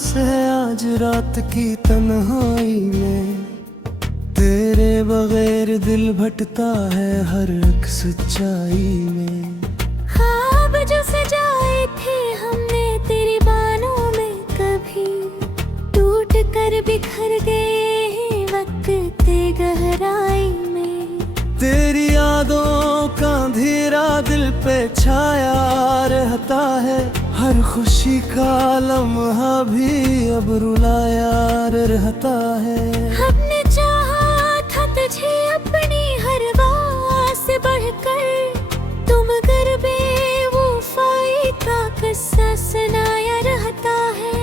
प्यास है आज रात की तन्हाई में, तेरे बगैर दिल भटता है हर एक सच्चाई में। ख्वाब जो सजाए थे हमने तेरी बाहों में, कभी टूट कर बिखर गए हैं वक्त ते गहराई में। तेरी यादों का अंधेरा दिल पे छाया रहता है, हर खुशी का लम्हा भी अब रुलाया रहता है। हमने चाहा था तुझे अपनी हर बात से बढ़कर, तुम अगर बेवफाई का किस्सा सुनाया रहता है।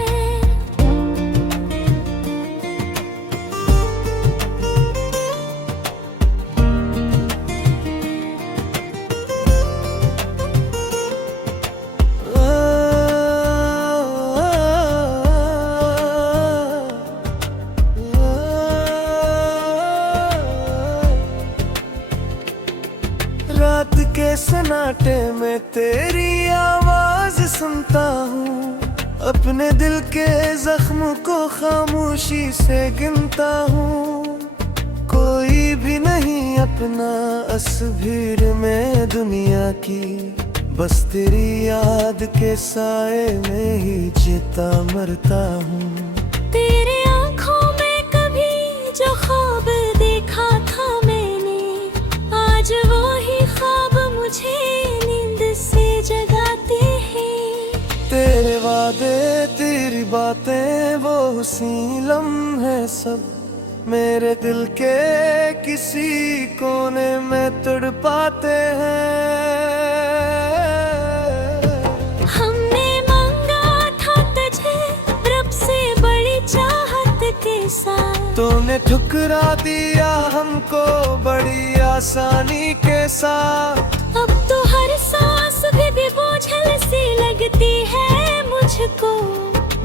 रात के सन्नाटे में तेरी आवाज सुनता हूँ, अपने दिल के जख्म को खामोशी से गिनता हूँ। कोई भी नहीं अपना इस भीड़ में दुनिया की, बस तेरी याद के साए में ही जीता मरता हूँ। तेरे आँखों में कभी जो ख्वाब देखा था मैंने, आज वो ही ख्वाब मुझे नींद से जगाते हैं। तेरे वादे तेरी बातें वो हुस्न लम्हे सब मेरे दिल के किसी कोने में तड़पाते हैं। हमने मांगा था तुझे रब से बड़ी चाहत के साथ, तूने ठुकरा दिया हमको बड़ी आसानी के साथ। अब तो हर सांस भी बोझल सी लगती है मुझको,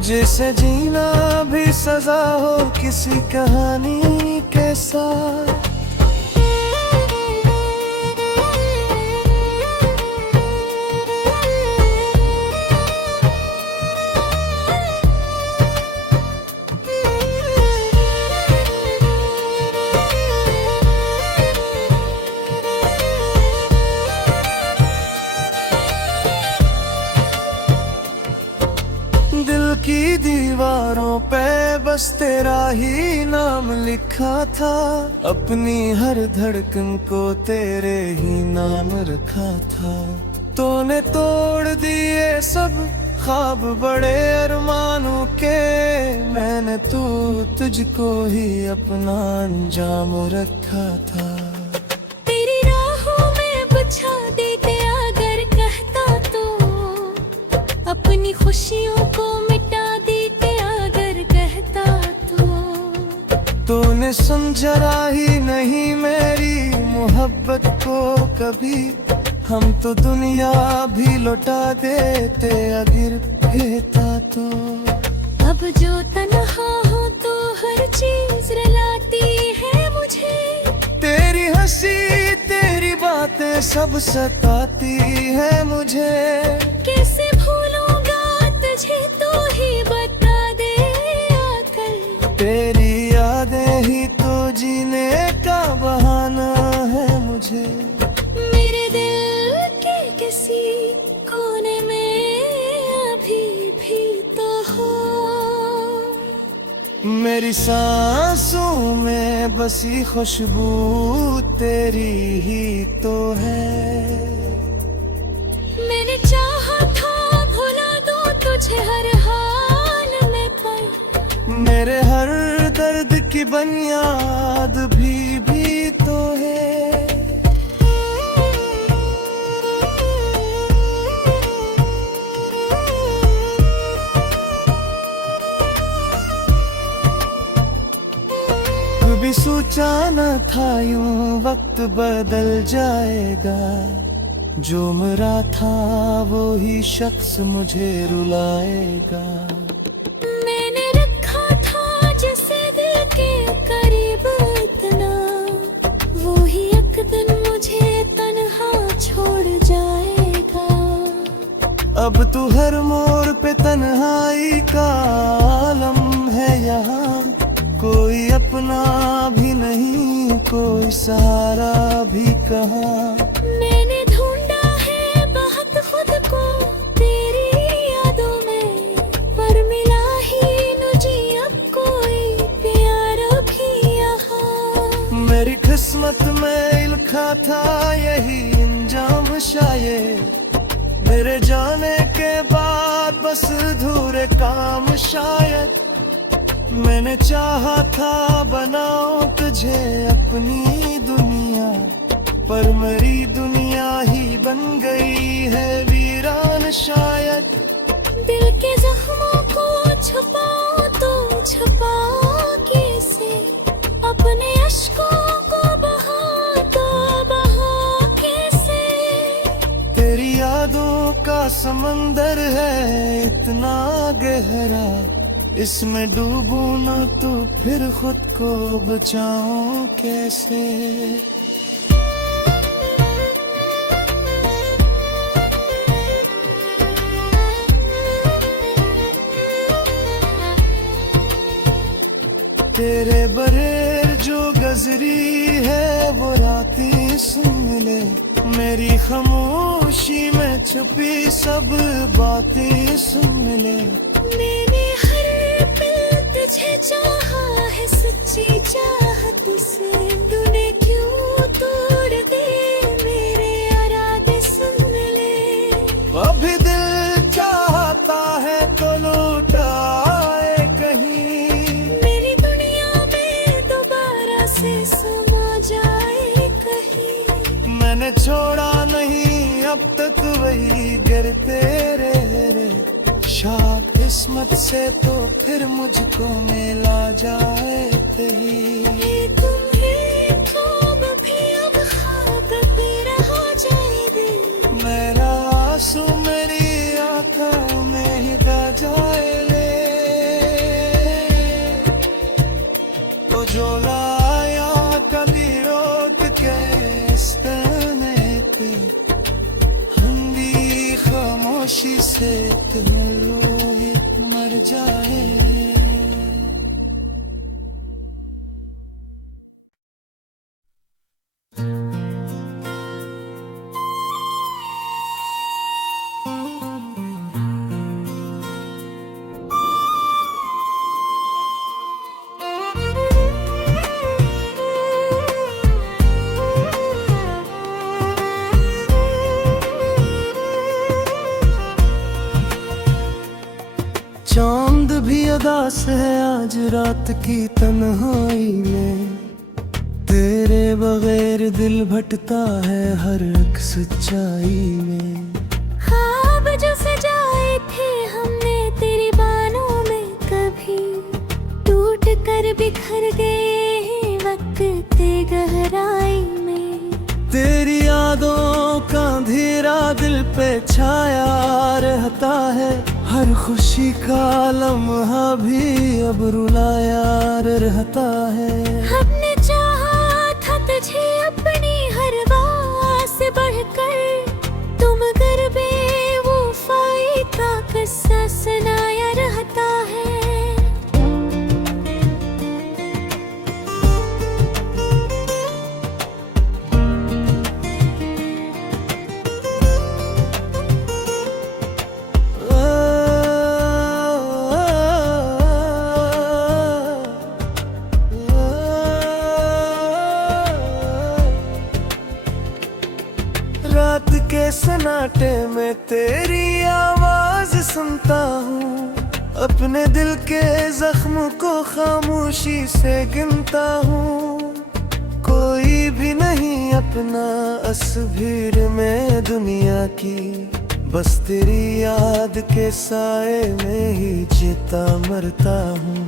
जिसे जीना भी सजा हो किसी कहानी के साथ। दिल की दीवारों पे बस तेरा ही नाम लिखा था, अपनी हर धड़कन को तेरे ही नाम रखा था। तूने तोड़ दिए सब ख्वाब बड़े अरमानों के, मैंने तुझको ही अपना अंजाम रखा था। तेरी राहों में बिछा देते अगर कहता तो, अपनी खुशियों को मिटा देते अगर कहता तो। तूने समझा ही नहीं मेरी मोहब्बत को कभी, हम तो दुनिया भी लौटा देते अगर कहता तो। अब जो तन्हा हो तो हर चीज रुलाती है मुझे, तेरी हंसी तेरी बातें सब सताती है मुझे। कैसे भूलूंगा तुझे, तू ही बता दे आकर। तेरी यादें ही तो जीने का बहाना है मुझे। मेरे दिल के किसी कोने में अभी भी तो हो, मेरी सांसों में बसी खुशबू तेरी ही तो है। मैंने चाहा था भुला दूं तुझे हर हाल में, पर मेरे हर दर्द की बुनियाद भी तो है। कभी सोचा न था यूं वक्त बदल जाएगा, जो मेरा था वो ही शख्स मुझे रुलाएगा। मैंने रखा था जिसे दिल के करीब इतना, वो ही एक दिन मुझे तन्हा छोड़ जाएगा। अब तू हर मोड़ पे तन्हाई का कोई सहारा भी कहाँ। मैंने ढूंढा है बहुत खुद को तेरी यादों में, पर मिला ही मुझे अब कोई प्यार भी यहाँ। मेरी किस्मत में लिखा था यही अंजाम शायद, मेरे जाने के बाद बस अधूरे काम शायद। मैंने चाहा था बनाऊं तुझे अपनी दुनिया, पर मेरी दुनिया ही बन गई है वीरान शायद। दिल के जख्मों को छुपाऊं तो छुपाऊं कैसे, अपने अश्कों को बहा तो बहा कैसे। तेरी यादों का समंदर है इतना गहरा, इसमें डूबूं ना तो फिर खुद को बचाऊं कैसे। तेरे बरेर जो गजरी है वो रातें सुन ले, मेरी खामोशी में छुपी सब बातें सुन ले। मैंने हर पल तुझे चाहा है सच्ची चाहत से, तूने क्यों तोड़ दे मेरे इरादे सुन ले। अभी दिल चाहता है तो लौटाए कहीं, मेरी दुनिया में दोबारा से समा जाए कहीं। मैंने छोड़ा नहीं अब तक वही गिरते रहे, शायद किस्मत से तो फिर मुझको मिला जाए कहीं। तुम्हें ख्वाब भी अब ख्वाब भी रहा जाए दिल, मेरा आंसू मेरी आंखों में ही बह जाए ले। तो जो लाया कभी रोक के इस तने पे, ठंडी खामोशी से तुम लोग मर जाए। चांद भी उदास है आज रात की तन्हाई में, तेरे बगैर दिल भटता है हर एक सच्चाई में। ख्वाब जो सजाए थे हमने तेरी बानों में, कभी टूट कर बिखर गए हैं वक्त गहराई में। तेरी यादों का अंधेरा दिल पे छाया रहता है, हर खुशी का लम्हा भी अब रुलाया रहता है। हमने चाहा था तुझे अपनी हर बात से बढ़कर, तुम अगर बेवफाई का किस्सा सुनाया रहता है। रात के सन्नाटे में तेरी आवाज सुनता हूँ, अपने दिल के जख्म को खामोशी से गिनता हूँ। कोई भी नहीं अपना इस भीड़ में दुनिया की, बस तेरी याद के साए में ही जीता मरता हूँ।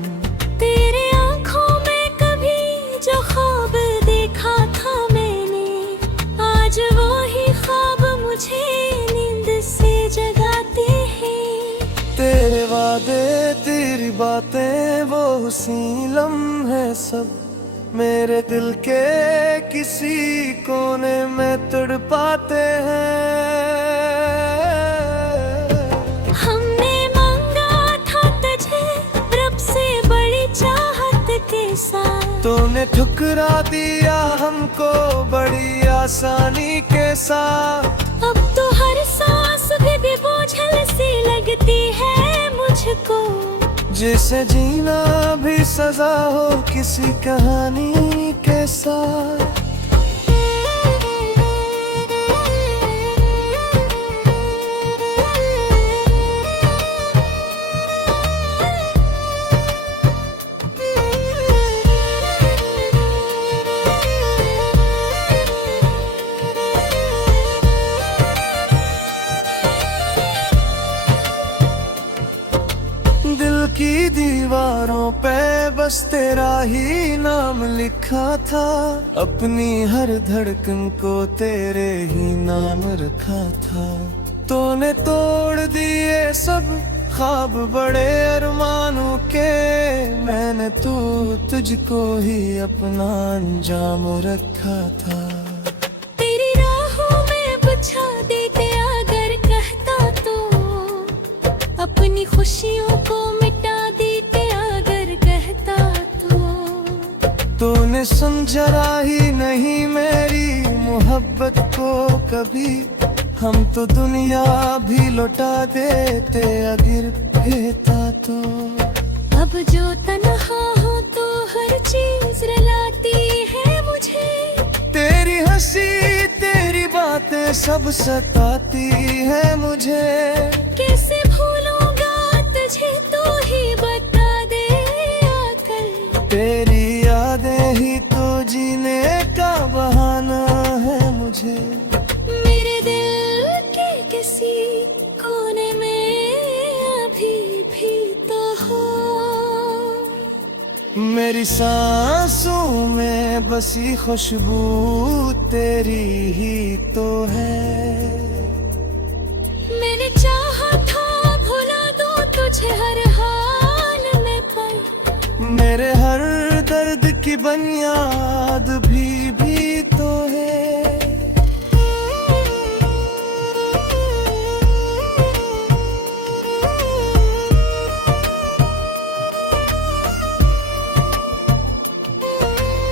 तेरे आँखों में कभी जो ख्वाब देखा था मैंने, आज वो ही ख्वाब मुझे नींद से जगाते हैं। तेरे वादे तेरी बातें वो हुस्न लम्हे सब, मेरे दिल के किसी कोने में तड़पाते हैं। हमने मांगा था तुझे रब से बड़ी चाहत के साथ, तूने ठुकरा दिया हमको बड़ी आसानी के साथ। अब तो हर सांस भी बोझल सी लगती है मुझको, जिसे जीना भी सजा हो किसी कहानी के साथ। दिल की दीवारों पे बस तेरा ही नाम लिखा था, अपनी हर धड़कन को तेरे ही नाम रखा था। तूने तोड़ दिए सब ख्वाब बड़े अरमानों के, मैंने तुझको ही अपना अंजाम रखा था। तेरी राहों में बिछा देते अगर कहता तो, अपनी खुशियों को मिटा देते अगर कहता तो। तूने समझा ही नहीं मेरी मोहब्बत को कभी, हम तो दुनिया भी लौटा देते अगर कहता तो। अब जो तन्हा हो तो हर चीज रुलाती है मुझे, तेरी हंसी तेरी बातें सब सताती है मुझे। कैसे भूलूंगा तुझे, तू ही बता दे आकर। तेरी यादें ही तो जीने का बहाना है मुझे। मेरे दिल के किसी कोने में अभी भी तो हो, मेरी सांसों में बसी खुशबू तेरी ही तो है। मैंने चाहा था भुला दूं तुझे हर हाल में पर, मेरे हर दर्द की बुनियाद भी तो है।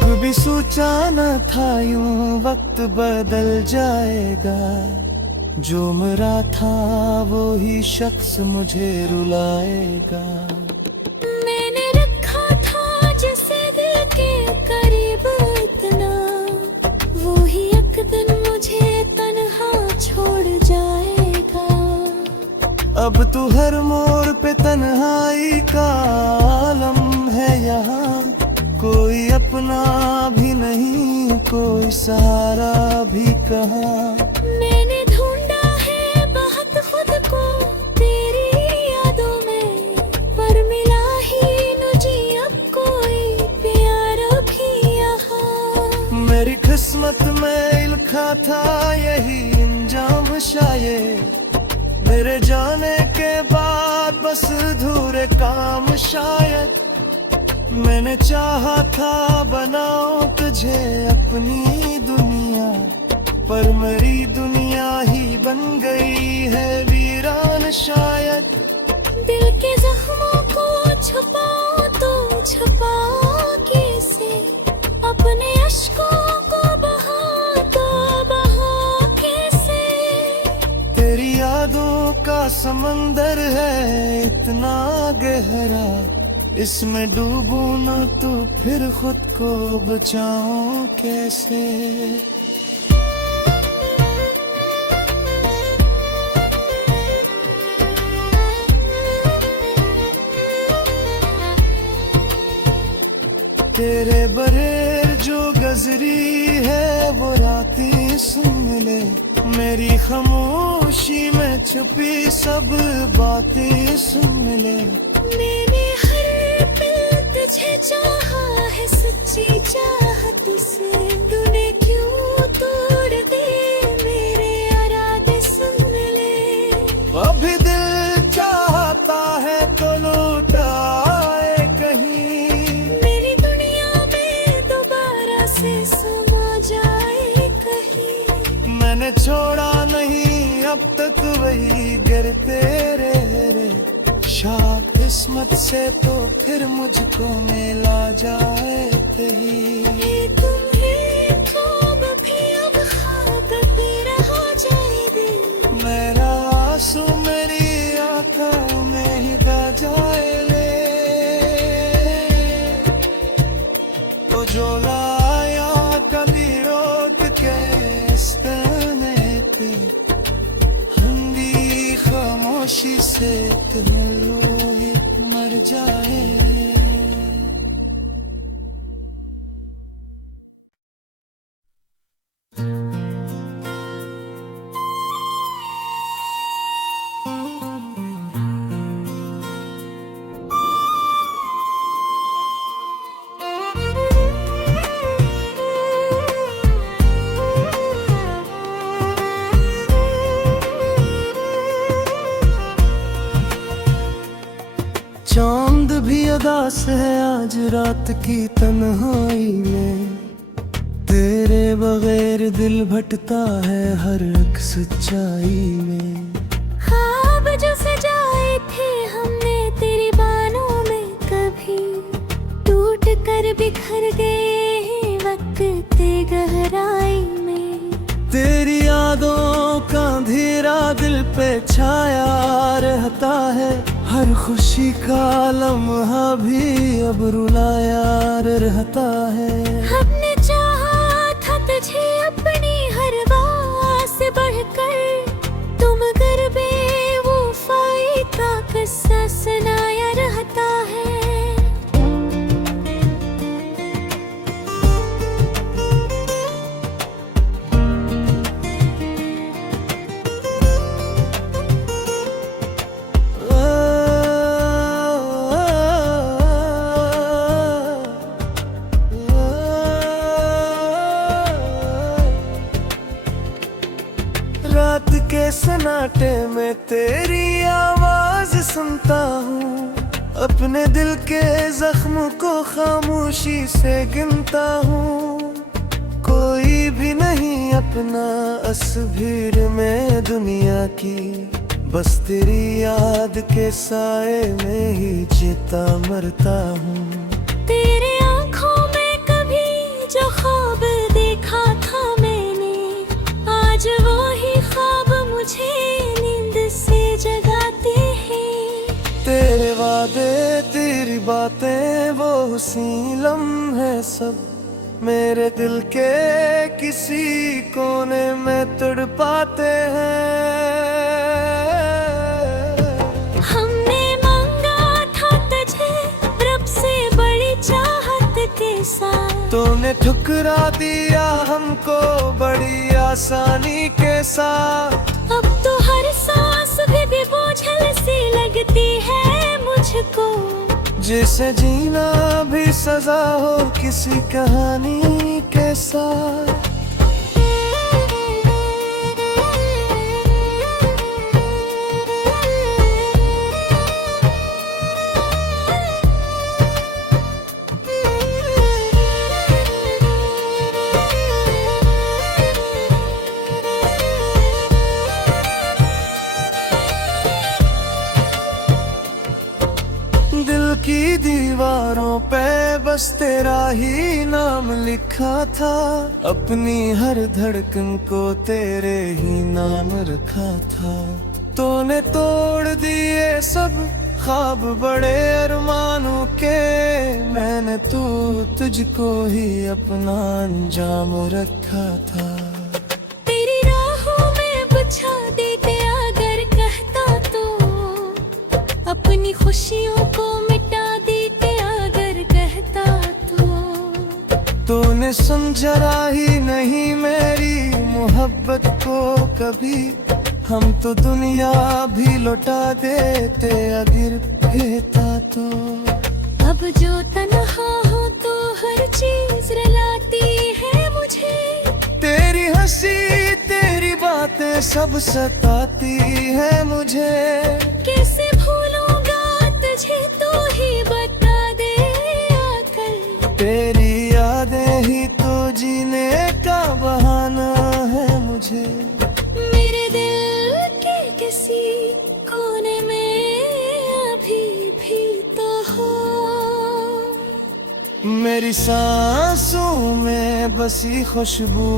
कभी सोचा न था यूं वक्त बदल जाएगा, जो मेरा था वो ही शख्स मुझे रुलाएगा। मैंने रखा था जिसे दिल के करीब इतना, वो ही एक दिन मुझे तन्हा छोड़ जाएगा। अब तो हर मोड़ पे तन्हाई का आलम है यहाँ, कोई अपना भी नहीं कोई सहारा भी कहाँ। मैंने ढूंढा है बहुत खुद को तेरी यादों में, पर मिला ही मुझे अब कोई प्यार भी यहाँ। मेरी किस्मत में लिखा था यही अंजाम शायद, मेरे जाने के बाद बस अधूरे काम शायद। मैंने चाहा था बनाऊं तुझे अपनी दुनिया, पर मेरी दुनिया ही बन गई है वीरान शायद। दिल के जख्मों को छुपाऊं तो छुपाऊं कैसे, अपने अश्कों को बहा तो बहा कैसे। तेरी यादों का समंदर है इतना गहरा, इसमें डूबूं ना तो फिर खुद को बचाऊं कैसे। तेरे बरेर जो गजरी है वो रातें सुन ले, मेरी खामोशी में छुपी सब बातें सुन ले। मैंने हर पल तुझे चाहा है सच्ची चाहत से, तूने क्यों तोड़ दे मेरे इरादे सुन ले। अभी दिल चाहता है तो लौटाए कहीं, मेरी दुनिया में दोबारा से समा जाए कहीं। मैंने छोड़ा नहीं अब तक वही गिरते रहे शाख इस किस्मत से तो फिर मुझको मिला जाए कहीं। तुम्हें ख्वाब भी अब ख्वाब भी रहा जाए दिल। मेरा आंसू मेरी आंखों में ही बह जाए ले, तो जो लाया कभी रोक के इस तने पे, हिंदी खामोशी से तुम लोग मर जाए। चांद भी उदास है आज रात की तन्हाई में, तेरे बगैर दिल भटता है हर एक सच्चाई में। ख्वाब जो सजाए थे हमने तेरी बानों में, कभी टूट कर बिखर गए हैं वक्त गहराई में। तेरी यादों का अंधेरा दिल पे छाया रहता है, हर खुशी का लम्हा भी अब रुलाया रहता है। हमने चाहा था तुझे अपनी हर बात से बढ़कर, तुम अगर बेवफाई का किस्सा सुनाया रहता है। रात के सन्नाटे में तेरी आवाज सुनता हूँ, अपने दिल के जख्म को खामोशी से गिनता हूँ। कोई भी नहीं अपना इस भीड़ में दुनिया की, बस तेरी याद के साए में ही जीता मरता हूँ। तेरे आँखों में कभी जो ख्वाब देखा था मैंने, आज वही ख्वाब मुझे नींद से जगाते हैं। तेरे वादे तेरी बातें वो हुस्न लम्हे सब मेरे दिल के किसी कोने में तड़पाते हैं। हमने मांगा था तुझे रब से बड़ी चाहत के साथ, तूने ठुकरा दिया हमको बड़ी आसानी के साथ। अब तो हर सांस भी बोझल सी लगती है मुझको, जिसे जीना भी सजा हो किसी कहानी के साथ। दिल की दीवारों पे बस तेरा ही नाम लिखा था, अपनी हर धड़कन को तेरे ही नाम रखा था। तूने तोड़ दिए सब ख्वाब बड़े अरमानों के, मैंने तुझको ही अपना अंजाम रखा था। तेरी राहों में बिछा देते अगर कहता तो, अपनी खुशियों को मिटा देते अगर कहता तो। तूने समझा ही नहीं मेरी मोहब्बत को कभी, हम तो दुनिया भी लौटा देते अगर कहता तो। अब जो तन्हा हो तो हर चीज रुलाती है मुझे, तेरी हंसी तेरी बातें सब सताती है मुझे। कैसे भूलूंगा तुझे, तू ही बता दे आकर। तेरी यादें ही तो जीने का बहाना है मुझे। मेरे दिल के किसी कोने में अभी भी मेरी सांसों में बसी खुशबू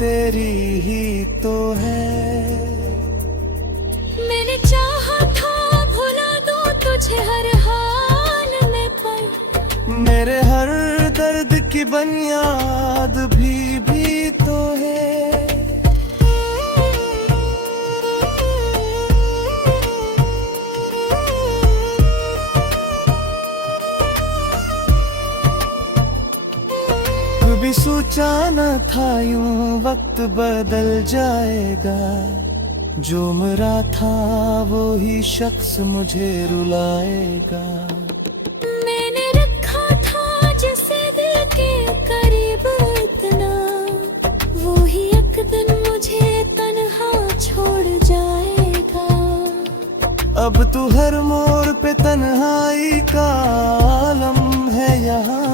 तेरी ही तो है। मैंने चाहा था भुला दूं तुझे हर हाल में, पर मेरे हर दर्द की बुनियाद भी तो है। कभी सोचा न था यूं वक्त बदल जाएगा, जो मेरा था वो ही शख्स मुझे रुलाएगा। मैंने रखा था जिसे दिल के करीब इतना, वो ही एक दिन मुझे तन्हा छोड़ जाएगा। अब तू हर मोड़ पे तन्हाई का आलम है यहाँ,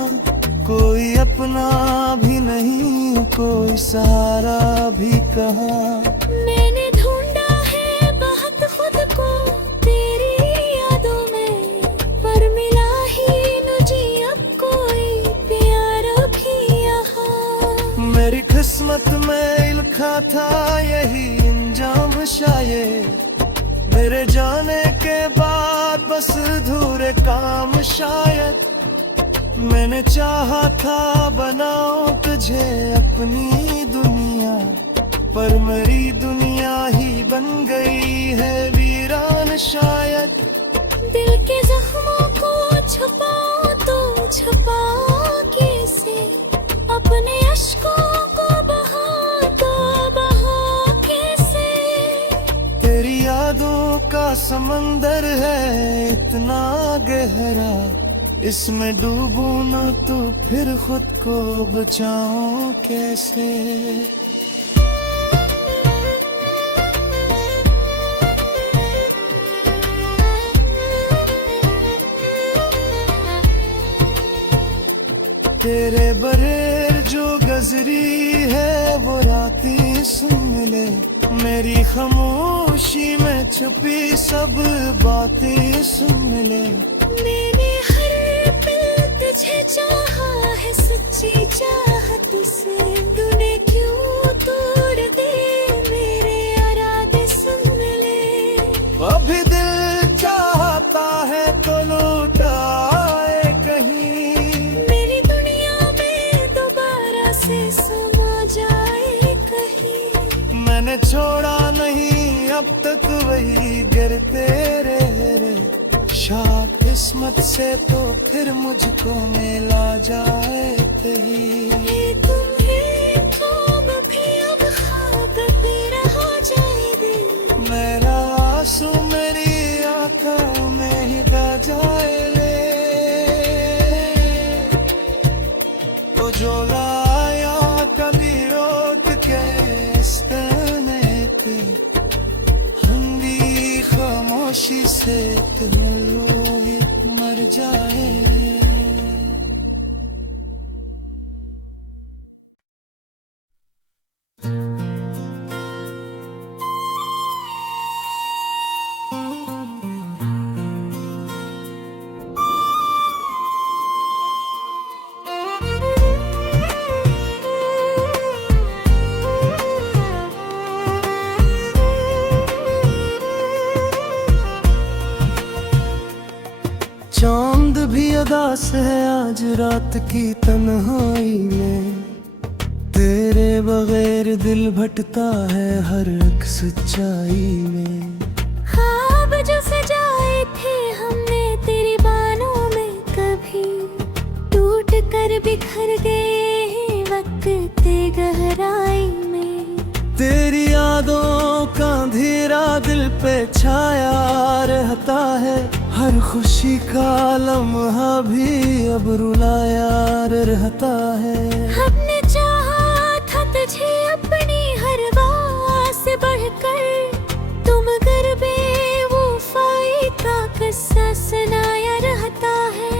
कोई अपना भी नहीं, कोई सहारा भी कहाँ। मैंने ढूंढा है बहुत खुद को तेरी यादों में, पर मिला ही मुझे अब कोई प्यार भी यहाँ। मेरी किस्मत में लिखा था यही अंजाम शायद, मेरे जाने के बाद बस अधूरे काम शायद। मैंने चाहा था बनाऊं तुझे अपनी दुनिया, पर मेरी दुनिया ही बन गई है वीरान शायद। दिल के जख्मों को छुपाऊं तो छुपाऊं कैसे, अपने अश्कों को बहा तो बहा कैसे। तेरी यादों का समंदर है इतना गहरा, इसमें डूबूं न तो फिर खुद को बचाऊं कैसे। तेरे बरेर जो गजरी है वो रातें सुन ले, मेरी खामोशी में छुपी सब बातें सुन ले। मैंने हर पल तुझे चाहा है सच्ची चाहत से, तूने क्यों तोड़ दे मेरे इरादे सुन ले। अभी दिल चाहता है तो लौटाए कहीं, मेरी दुनिया में दोबारा से समा जाए कहीं। मैंने छोड़ा नहीं अब तक वही गिरते रहे, शाख किस्मत से तो फिर मुझको मिला जाए कहीं। तुम्हें ख्वाब भी अब ख्वाब भी रहा जाए दिल, मेरा आंसू मेरी आंखों में ही बह जाए ले। तो जो लाया कभी रोक के इस तने पे, ठंडी खामोशी से तुम लोग मर जाए। चांद भी अदास है आज रात की तन्हाई में, तेरे बगैर दिल भटका है हर एक सच्चाई में। ख्वाब जो सजाए थे हमने तेरी बानों में, कभी टूट कर बिखर गए हैं वक्त ते गहराई में। तेरी यादों का अंधेरा दिल पे छाया रहता है, हर खुशी का लम्हा भी अब रुलाया रहता है। हमने चाहा था तुझे अपनी हर बात से बढ़कर, तुम अगर बेवफाई का किस्सा सुनाया रहता है।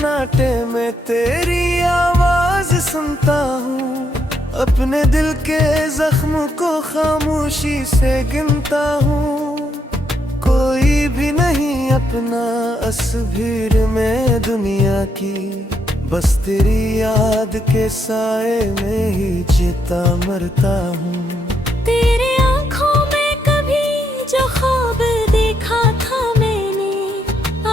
सन्नाटे में तेरी आवाज सुनता हूँ, अपने दिल के जख्म को खामोशी से गिनता हूँ। कोई भी नहीं अपना इस भीड़ में दुनिया की, बस तेरी याद के साए में ही जीता मरता हूँ। तेरे आँखों में कभी जो ख्वाब देखा था मैंने,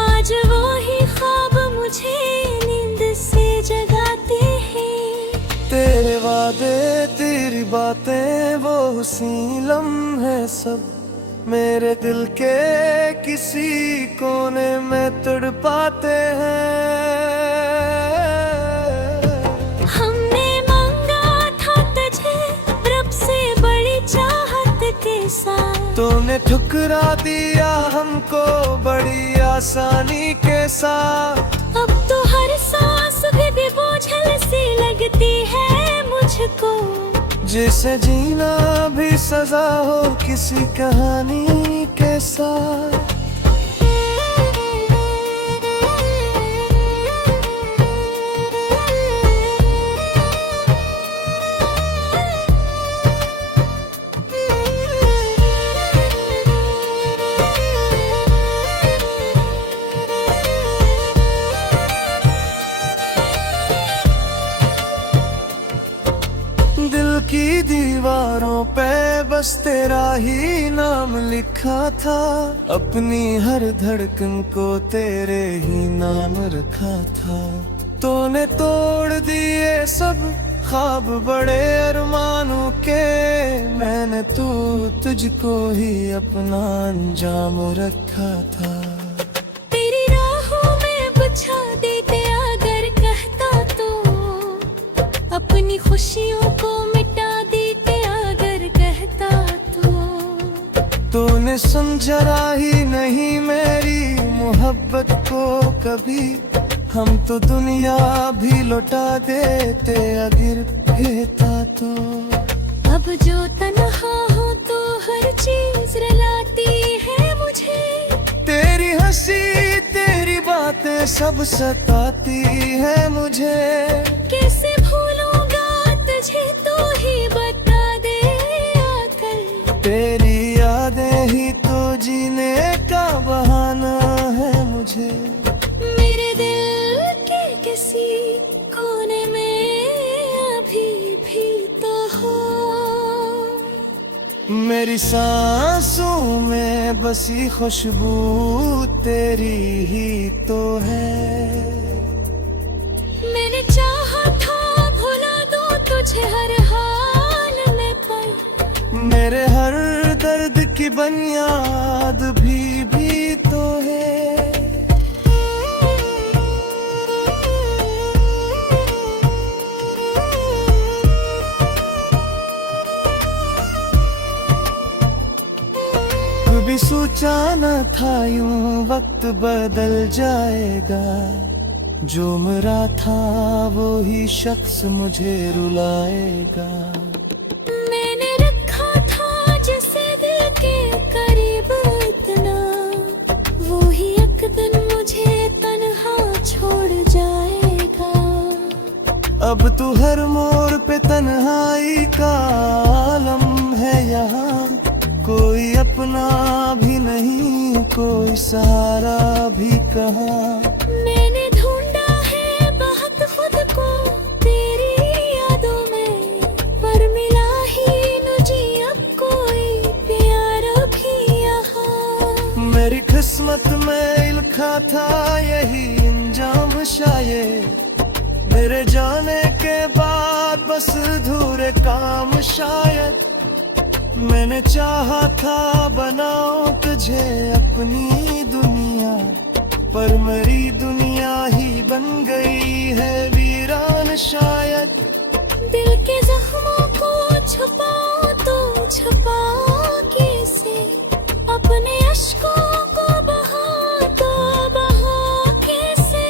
आज वो ही ख्वाब मुझे नींद से जगाते हैं। तेरे वादे तेरी बातें वो हुस्न लम्हे सब मेरे दिल के किसी कोने में तड़पाते हैं। हमने मांगा था तुझे रब से बड़ी चाहत के साथ, तूने ठुकरा दिया हमको बड़ी आसानी के साथ। अब तो हर सांस भी बोझल सी लगती है मुझको, जिसे जीना भी सजा हो किसी कहानी के साथ। दिल की दीवारों पे बस तेरा ही नाम लिखा था, अपनी हर धड़कन को तेरे ही नाम रखा था। तूने तोड़ दिए सब ख्वाब बड़े अरमानों के, मैंने तुझको ही अपना अंजाम रखा था। तेरी राहों में बिछा देते अगर कहता तो, अपनी खुशियों को मिटा देते अगर कहता तो। तूने समझा ही नहीं मेरी मोहब्बत को कभी, हम तो दुनिया भी लौटा देते अगर कहता तो। अब जो तन्हा हो तो हर चीज रुलाती है मुझे, तेरी हंसी तेरी बातें सब सताती है मुझे। कैसे भूलूंगा तुझे, तू ही बता दे आकर। तेरी यादें ही तो जीने का बहाना है मुझे। मेरे दिल के किसी कोने में अभी भी तो हो, मेरी सांसों में बसी खुशबू तेरी ही तो है। मैंने चाहा था भुला दूं तुझे हर हाल में, पर मेरे हर दर्द की बुनियाद भी तो है। कभी सोचा न था यूं वक्त बदल जाएगा, जो मेरा था वो ही शख्स मुझे रुलाएगा। मैंने रखा था जिसे दिल के करीब इतना, वो ही एक दिन मुझे तन्हा छोड़ जाएगा। अब तो हर मोड़ पे तन्हाई का आलम है यहाँ, कोई अपना भी नहीं कोई सहारा भी कहाँ। मैंने ढूंढा है बहुत खुद को तेरी यादों में, पर मिला ही मुझे अब कोई प्यार भी यहाँ। मेरी किस्मत में लिखा था यही अंजाम शायद, मेरे जाने के बाद बस अधूरे काम शायद। मैंने चाहा था बनाऊं तुझे अपनी दुनिया, पर मेरी दुनिया ही बन गई है वीरान शायद। दिल के जख्मों को छुपाऊं तो छुपाऊं कैसे, अपने अश्कों को बहा तो बहा कैसे।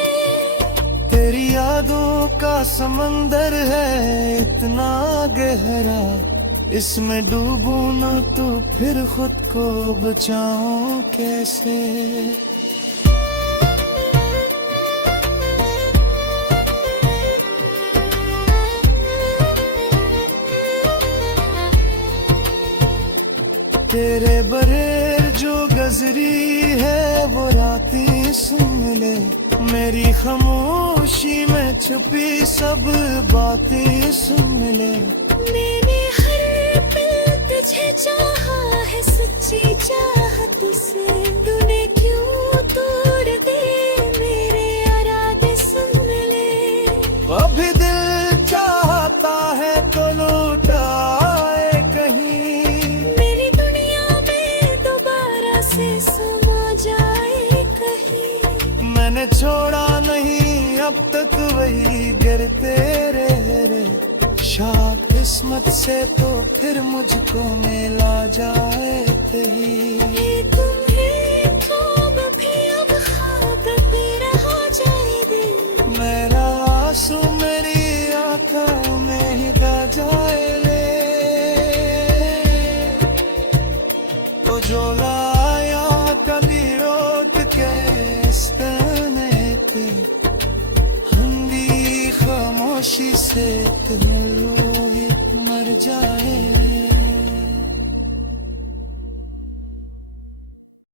तेरी यादों का समंदर है इतना गहरा, इसमें डूबूं ना तो फिर खुद को बचाऊं कैसे। तेरे बरेर जो गजरी है वो रातें सुन ले, मेरी खामोशी में छुपी सब बातें सुन ले। मैंने हर पल तुझे चाहा है सच्ची चाहत से, तूने क्यों तोड़ दे मेरे इरादे सुन ले। अभी दिल चाहता है तो लौटाए कहीं, मेरी दुनिया में दोबारा से समा जाए कहीं। मैंने छोड़ा नहीं अब तक वही गिरते रहे, शायद किस्मत से तो फिर मुझको मिला जाए कहीं। तुम्हें ख्वाब भी अब ख्वाब तेरा हो जाए दिल, मेरा आंसू मेरी आंखों में ही गा जाए ले। तो जो लाया कभी रोक के इस में पे, खामोशी से तुम लोग मर जाए।